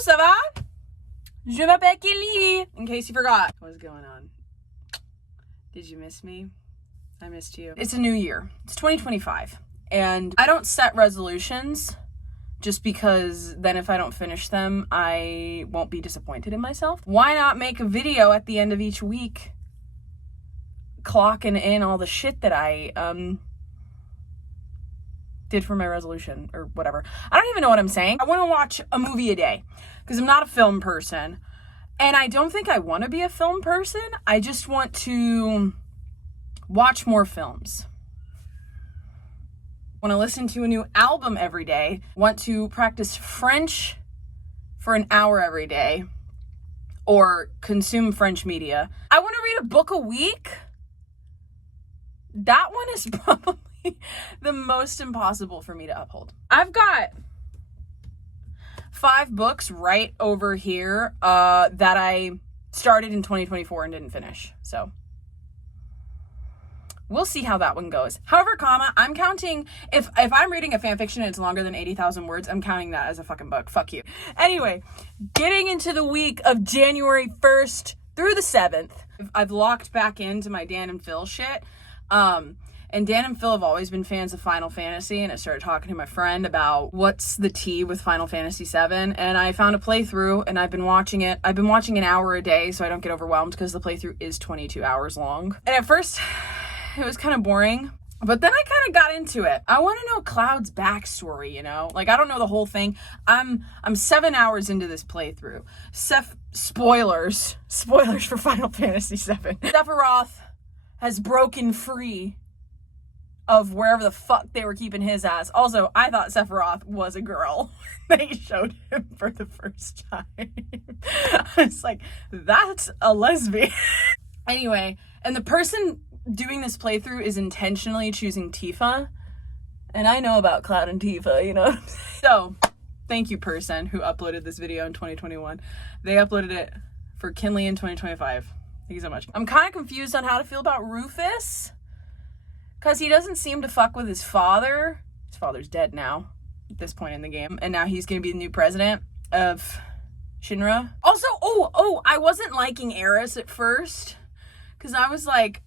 ça va? Je m'appelle Kelly. In case you forgot. What's going on? Did you miss me? I missed you. It's a new year. It's 2025. And I don't set resolutions just because then if I don't finish them, I won't be disappointed in myself. Why not make a video at the end of each week clocking in all the shit that I did for my resolution or whatever. I don't even know what I'm saying. I want to watch a movie a day because I'm not a film person. And I don't think I want to be a film person. I just want to watch more films. Want to listen to a new album every day. Want to practice French for an hour every day. Or consume French media. I want to read a book a week. That one is probably the most impossible for me to uphold. I've got 5 books right over here that I started in 2024 and didn't finish. So we'll see how that one goes. However, I'm counting, if I'm reading a fan fiction and it's longer than 80,000 words, I'm counting that as a fucking book. Fuck you. Anyway, getting into the week of January 1st through the 7th, I've locked back into my Dan and Phil shit. And Dan and Phil have always been fans of Final Fantasy, and I started talking to my friend about what's the tea with Final Fantasy VII, and I found a playthrough, and I've been watching it. I've been watching an hour a day so I don't get overwhelmed because the playthrough is 22 hours long. And at first, it was kind of boring, but then I kind of got into it. I want to know Cloud's backstory, you know? Like, I don't know the whole thing. I'm 7 hours into this playthrough. Spoilers for Final Fantasy VII. Sephiroth has broken free of wherever the fuck they were keeping his ass. Also, I thought Sephiroth was a girl. They showed him for the first time. I was like, that's a lesbian. Anyway, and the person doing this playthrough is intentionally choosing Tifa. And I know about Cloud and Tifa, you know? So, thank you, person who uploaded this video in 2021. They uploaded it for Kinley in 2025. Thank you so much. I'm kind of confused on how to feel about Rufus. Because he doesn't seem to fuck with his father. His father's dead now, at this point in the game. And now he's going to be the new president of Shinra. Also, I wasn't liking Eris at first. Because I was like,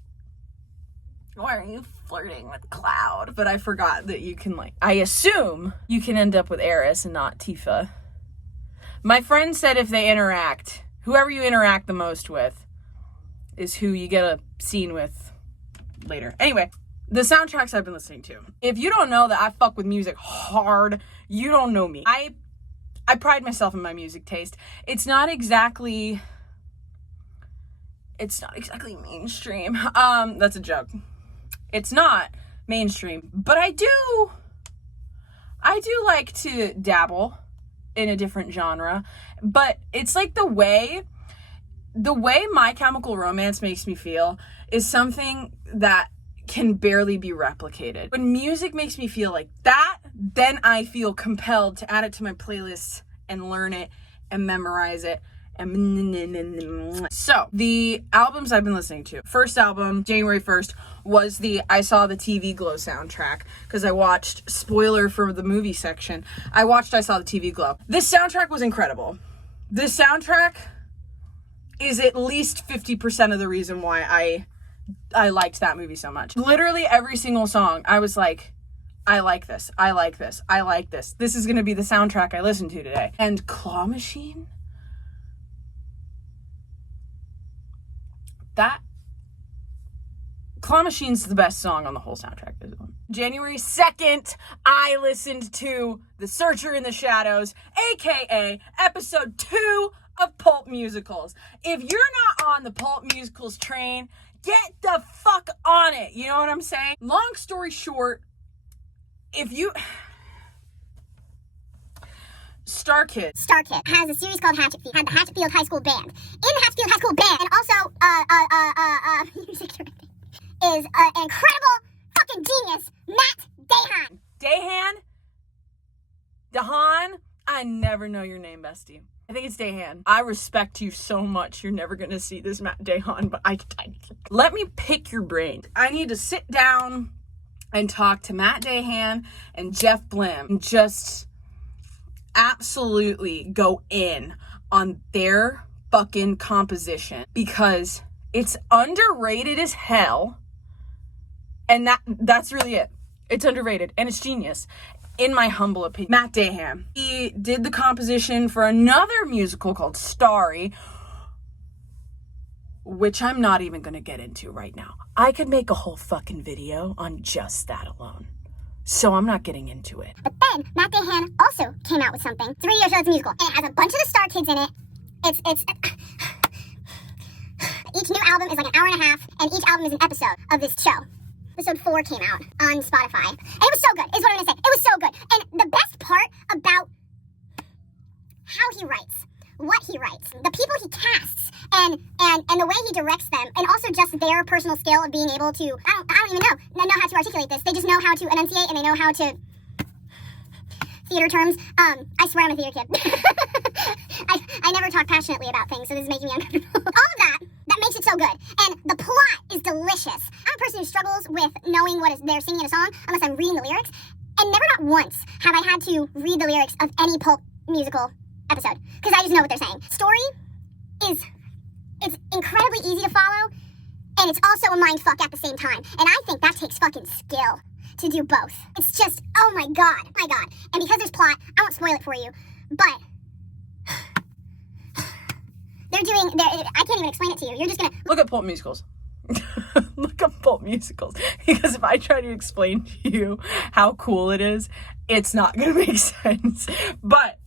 why are you flirting with Cloud? But I forgot that you can, like, I assume you can end up with Eris and not Tifa. My friend said if they interact, whoever you interact the most with is who you get a scene with later. Anyway. The soundtracks I've been listening to. If you don't know that I fuck with music hard, you don't know me. I pride myself in my music taste. It's not exactly mainstream. That's a joke. It's not mainstream, but I do like to dabble in a different genre. But it's like the way My Chemical Romance makes me feel is something that can barely be replicated. When music makes me feel like that, then I feel compelled to add it to my playlists and learn it and memorize it. So, the albums I've been listening to. First album, January 1st, was the I Saw the TV Glow soundtrack, because I watched, spoiler for the movie section, I Saw the TV Glow. This soundtrack was incredible. This soundtrack is at least 50% of the reason why I liked that movie so much. Literally every single song, I was like, I like this, I like this, I like this. This is gonna be the soundtrack I listen to today. And Claw Machine? Claw Machine's the best song on the whole soundtrack. January 2nd, I listened to The Searcher in the Shadows, aka episode 2 of Pulp Musicals. If you're not on the Pulp Musicals train, get the fuck on it. You know what I'm saying? Long story short, Star Kid has a series called Hatchetfield. Had the Hatchetfield High School Band. In the Hatchetfield High School Band, and also music directing is an incredible fucking genius, Matt Dahan. Dahan? I never know your name, bestie. I think it's Dahan. I respect you so much. You're never gonna see this Matt Dahan, but I let me pick your brain. I need to sit down and talk to Matt Dahan and Jeff Blim and just absolutely go in on their fucking composition because it's underrated as hell. And that's really it. It's underrated and it's genius, in my humble opinion. Matt Dahan. He did the composition for another musical called Starry, which I'm not even going to get into right now. I could make a whole fucking video on just that alone. So I'm not getting into it. But then Matt Dahan also came out with something. It's a radio show, it's a musical. And it has a bunch of the Star Kids in it. It's each new album is like an hour and a half, and each album is an episode of this show. Episode 4 came out on Spotify. And it was so good, is what I'm gonna say. It was so good. And the best part about how he writes, what he writes, the people he casts, and the way he directs them, and also just their personal skill of being able to, I don't even know how to articulate this. They just know how to enunciate, and they know how to, theater terms. I swear I'm a theater kid. I never talk passionately about things, so this is making me uncomfortable. All of that makes it so good. And the plot is delicious. I'm a person who struggles with knowing what they're singing in a song unless I'm reading the lyrics. And never not once have I had to read the lyrics of any pulp musical episode, because I just know what they're saying. Story it's incredibly easy to follow, and it's also a mind fuck at the same time. And I think that takes fucking skill to do both. It's just, oh my god. And because there's plot, I won't spoil it for you, but I can't even explain it to you. You're just gonna look at pulp musicals. Look up pulp musicals, because if I try to explain to you how cool it is, it's not gonna make sense. But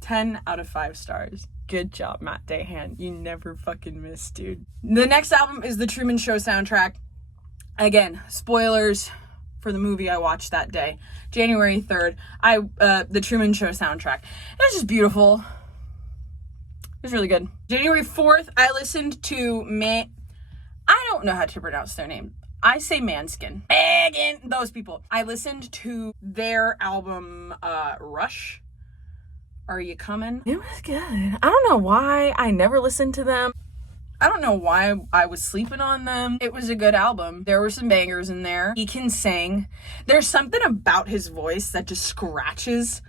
10 out of 5 stars. Good job, Matt Dahan. You never fucking miss, dude. The next album is the Truman Show soundtrack. Again, spoilers for the movie I watched that day, January 3rd. The Truman Show soundtrack. It was just beautiful. It was really good. January 4th, I listened to I don't know how to pronounce their name. I say Manskin. Megan, those people. I listened to their album, Rush. Are You Coming? It was good. I don't know why I never listened to them. I don't know why I was sleeping on them. It was a good album. There were some bangers in there. He can sing. There's something about his voice that just scratches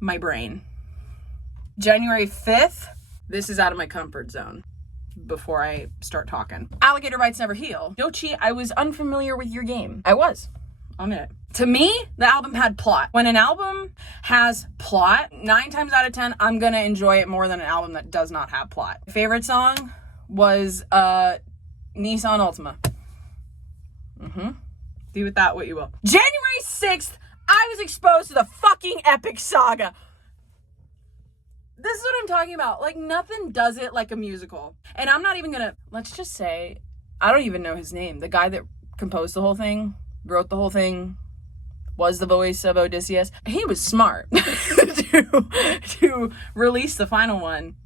my brain. January 5th, this is out of my comfort zone before I start talking. Alligator Bites Never Heal. Yoshi, I was unfamiliar with your game. I was. On it. To me, the album had plot. When an album has plot, 9 times out of 10, I'm gonna enjoy it more than an album that does not have plot. My favorite song was Nissan Altima. Do with that what you will. January 6th, I was exposed to the fucking Epic Saga. This is what I'm talking about. Like, nothing does it like a musical. And I'm not even gonna, let's just say, I don't even know his name. The guy that composed the whole thing, wrote the whole thing, was the voice of Odysseus. He was smart to release the final one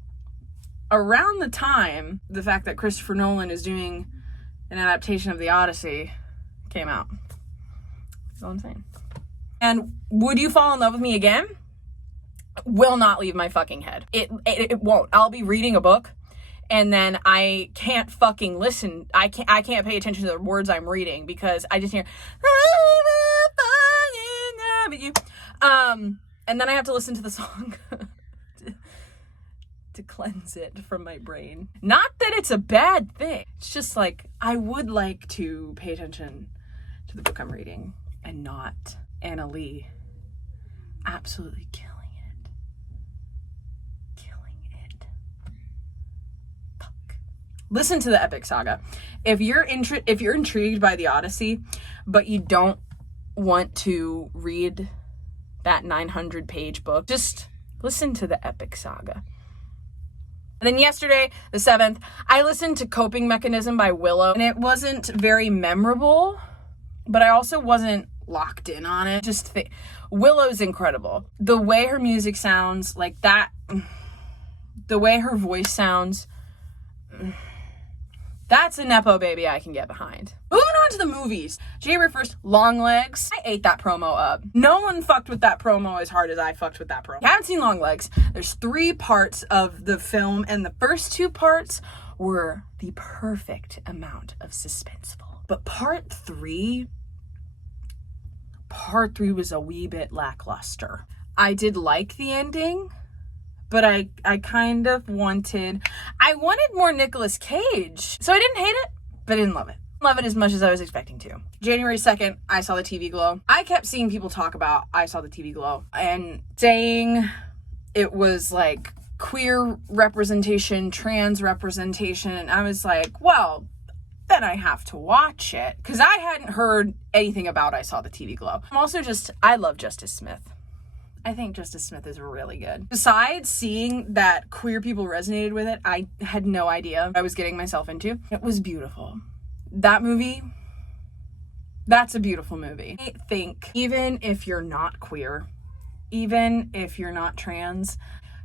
around the time the fact that Christopher Nolan is doing an adaptation of the Odyssey came out. That's all I'm saying. And Would You Fall in Love with Me Again? Will not leave my fucking head. It won't. I'll be reading a book and then I can't fucking listen. I can't pay attention to the words I'm reading because I just hear you. And then I have to listen to the song to cleanse it from my brain. Not that it's a bad thing. It's just like I would like to pay attention to the book I'm reading and not Anna Lee absolutely killing it. Fuck. Listen to the Epic Saga. If you're intrigued by the Odyssey, but you don't want to read that 900-page book, just listen to the Epic Saga. And then yesterday, the 7th, I listened to Coping Mechanism by Willow, and it wasn't very memorable, but I also wasn't locked in on it. Willow's incredible. The way her music sounds, like that, the way her voice sounds, that's a Nepo baby I can get behind. Moving on to the movies. January 1st, Longlegs. I ate that promo up. No one fucked with that promo as hard as I fucked with that promo. If you haven't seen Longlegs, there's 3 parts of the film, and the first 2 parts were the perfect amount of suspenseful. But part 3, part 3 was a wee bit lackluster. I did like the ending, but I kind of wanted more Nicolas Cage. So I didn't hate it, but I didn't love it. Love it as much as I was expecting to. January 2nd, I Saw the TV Glow. I kept seeing people talk about I Saw the TV Glow and saying it was like queer representation, trans representation, and I was like, well, then I have to watch it, because I hadn't heard anything about I Saw the TV Glow. I love Justice Smith. I think Justice Smith is really good. Besides seeing that queer people resonated with it, I had no idea what I was getting myself into. It was beautiful. That movie, that's a beautiful movie. I think even if you're not queer, even if you're not trans,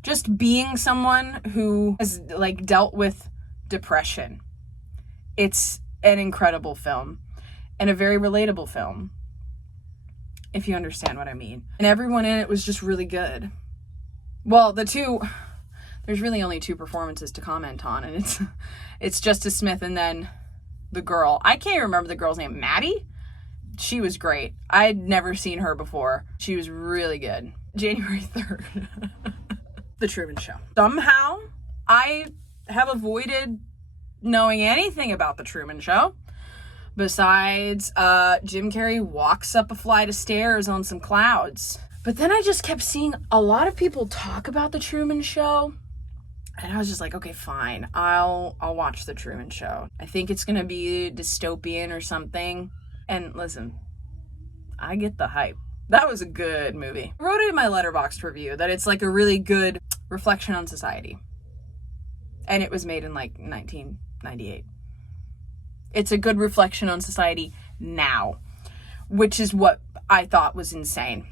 just being someone who has like dealt with depression, it's an incredible film and a very relatable film, if you understand what I mean. And everyone in it was just really good. Well, there's really only 2 performances to comment on, and it's Justice Smith and then the girl. I can't remember the girl's name. Maddie? She was great. I'd never seen her before. She was really good. January 3rd. The Truman Show. Somehow, I have avoided knowing anything about The Truman Show. Besides, Jim Carrey walks up a flight of stairs on some clouds. But then I just kept seeing a lot of people talk about The Truman Show. And I was just like, okay, fine. I'll watch The Truman Show. I think it's gonna be dystopian or something. And listen, I get the hype. That was a good movie. I wrote it in my Letterboxd review that it's like a really good reflection on society. And it was made in like 1998. It's a good reflection on society now, which is what I thought was insane.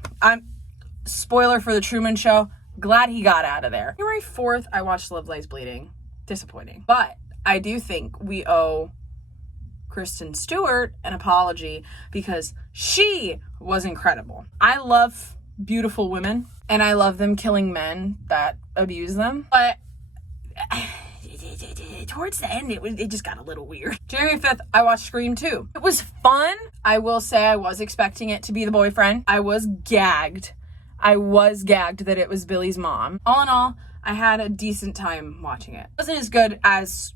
Spoiler for The Truman Show, glad he got out of there. January 4th, I watched Love Lies Bleeding. Disappointing. But I do think we owe Kristen Stewart an apology because she was incredible. I love beautiful women and I love them killing men that abuse them. But towards the end, it just got a little weird. January 5th, I watched Scream 2. It was fun. I will say I was expecting it to be the boyfriend. I was gagged that it was Billy's mom. All in all, I had a decent time watching it. It wasn't as good as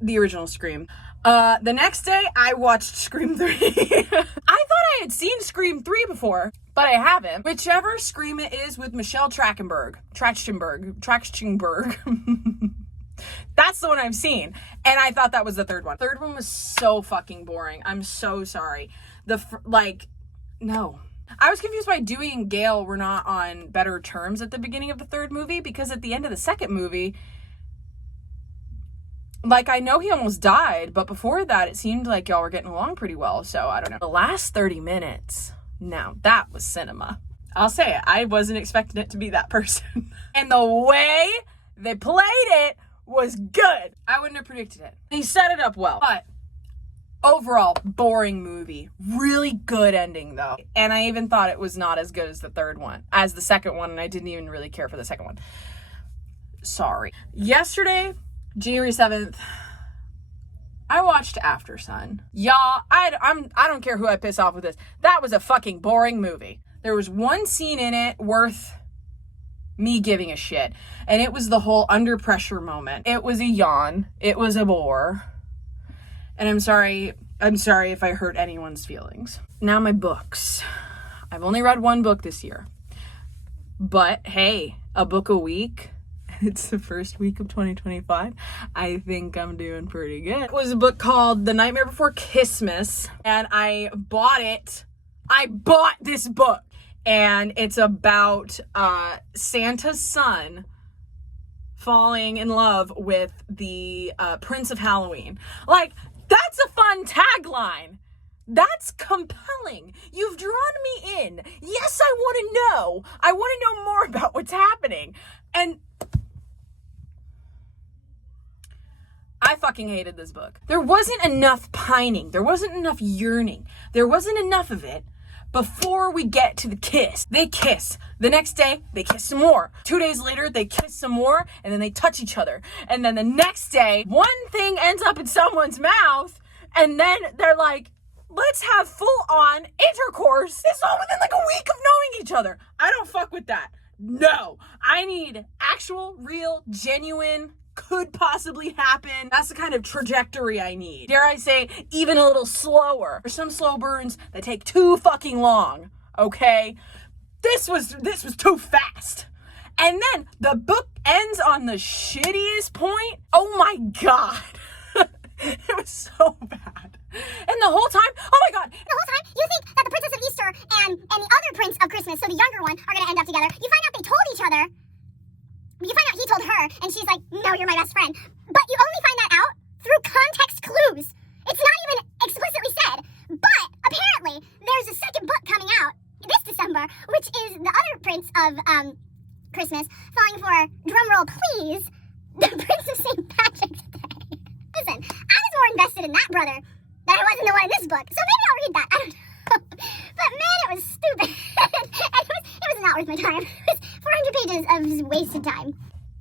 the original Scream. The next day, I watched Scream 3. I thought I had seen Scream 3 before, but I haven't. Whichever Scream it is with Michelle Trachtenberg. That's the one I've seen. And I thought that was the third one. Third one was so fucking boring. I'm so sorry. No. I was confused why Dewey and Gale were not on better terms at the beginning of the third movie, because at the end of the second movie, like, I know he almost died, but before that, it seemed like y'all were getting along pretty well, so I don't know. The last 30 minutes, now that was cinema. I'll say it, I wasn't expecting it to be that person. And the way they played it was good. I wouldn't have predicted it. He set it up well, but overall, boring movie. Really good ending, though. And I even thought it was not as good as the second one, and I didn't even really care for the second one. Sorry. Yesterday, January 7th, I watched Aftersun. Y'all, I don't care who I piss off with this. That was a fucking boring movie. There was one scene in it worth me giving a shit, and it was the whole under pressure moment. It was a yawn. It was a bore. And I'm sorry if I hurt anyone's feelings. Now my books. I've only read one book this year. But hey, a book a week. It's the first week of 2025. I think I'm doing pretty good. It was a book called The Nightmare Before Christmas, and I bought it. I bought this book, and it's about Santa's son falling in love with the Prince of Halloween. Like, that's a fun tagline. That's compelling. You've drawn me in. Yes, I want to know. I want to know more about what's happening. And I fucking hated this book. There wasn't enough pining. There wasn't enough yearning. There wasn't enough of it before we get to the kiss. They kiss. The next day, they kiss some more. 2 days later, they kiss some more, and then they touch each other. And then the next day, one thing ends up in someone's mouth, and then they're like, let's have full-on intercourse. It's all within like a week of knowing each other. I don't fuck with that. No, I need actual, real, genuine, could possibly happen. That's the kind of trajectory I need. Dare I say, even a little slower. There's some slow burns that take too fucking long, okay? This was too fast. And then the book ends on the shittiest point. Oh my God. It was so bad. And the whole time, oh my God. The whole time, you think that the Princess of Easter and the other Prince of Christmas, so the younger one, are going to end up together. You find out they told each other. You find out he told her, and she's like, no, you're my best friend. But you only find that out through context clues. It's not even explicitly said. But apparently, there's a second book coming out this December, which is the other Prince of Christmas, falling for, drumroll please, the Prince of St. Patrick's Day. Listen, I was more invested in that brother than I was in the one in this book, so maybe I'll read that. I don't know. But man, it was stupid. it was not worth my time. It was 400 pages of just wasted time.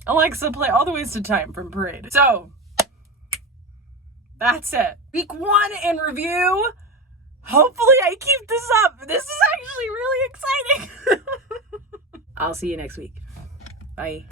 Alexa, play All the Wasted Time from Parade. So, that's it. Week 1 in review. Hopefully I keep this up. This is actually really exciting. I'll see you next week. Bye.